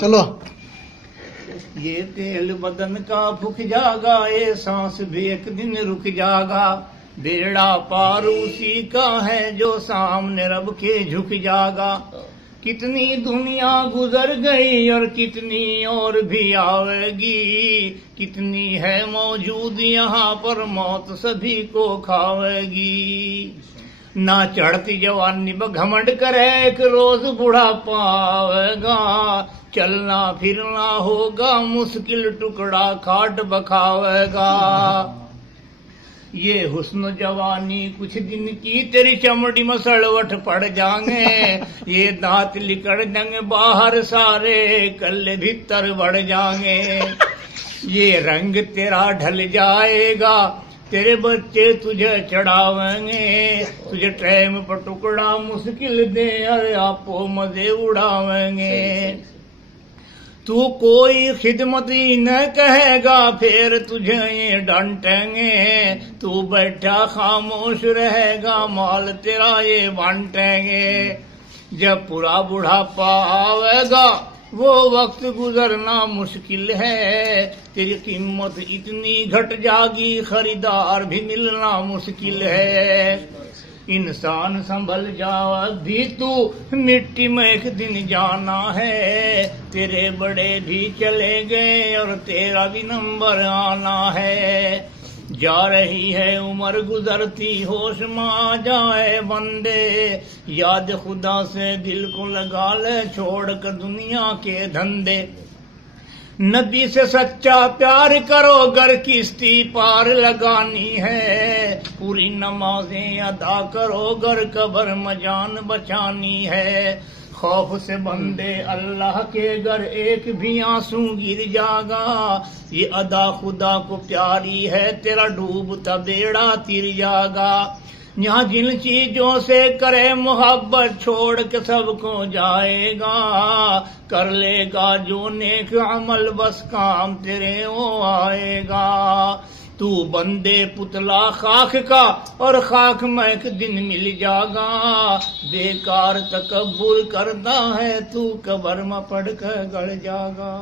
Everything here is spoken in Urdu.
چلو یہ تیل بدن کا پھک جاگا، یہ سانس بھی ایک دن رک جاگا، بیڑا پار اسی کا ہے جو سامنے رب کے جھک جاگا۔ کتنی دنیا گزر گئی اور کتنی اور بھی آئے گی، کتنی ہے موجود یہاں پر موت سبھی کو کھاوے گی۔ نہ چڑھتی جوانی بگھمنڈ کرے، ایک روز بڑھاپا آئے گا، چلنا پھرنا ہوگا مشکل، ٹکڑا کھاٹ بکھاوے گا۔ یہ حسن جوانی کچھ دن کی، تیری چمڑی مسڑوٹ پڑ جائیں گے، یہ دانت لکڑ جائیں گے باہر سارے، کلے بھیتر بڑھ جائیں گے۔ یہ رنگ تیرا ڈھل جائے گا، تیرے بچے تجھے چڑھاویں گے، تجھے ٹریم پر ٹکڑا مشکل دے، ارے آپو مزے اڑاویں گے۔ تو کوئی خدمت ہی نہ کہے گا، پھر تجھے یہ ڈانٹیں گے، تو بیٹھا خاموش رہے گا، مال تیرا یہ بانٹیں گے۔ جب پورا بڑھاپا آئے گا وہ وقت گزرنا مشکل ہے، تیری قیمت اتنی گھٹ جاگی خریدار بھی ملنا مشکل ہے۔ انسان سنبھل جا بھی، تو مٹی میں ایک دن جانا ہے، تیرے بڑے بھی چلے گئے اور تیرا بھی نمبر آنا ہے۔ جا رہی ہے عمر گزرتی، ہوش میں آ جائے بندے، یاد خدا سے دل کو لگا لے، چھوڑ کر دنیا کے دھندے۔ نبی سے سچا پیار کرو، گر کشتی پار لگانی ہے، پوری نمازیں ادا کرو، گر قبر میں جان بچانی ہے۔ خوف سے بندے اللہ کے، گر ایک بھی آنسو گر جاگا، یہ ادا خدا کو پیاری ہے، تیرا ڈوبتا بیڑا تر جاگا۔ یہاں جن چیزوں سے کرے محبت، چھوڑ کے سب کو جائے گا، کر لے گا جو نیک عمل، بس کام تیرے وہ آئے گا۔ تو بندے پتلا خاک کا، اور خاک میں ایک دن مل جاگا، بیکار تکبر کرتا ہے تو قبر میں پڑ کر گڑ جاگا۔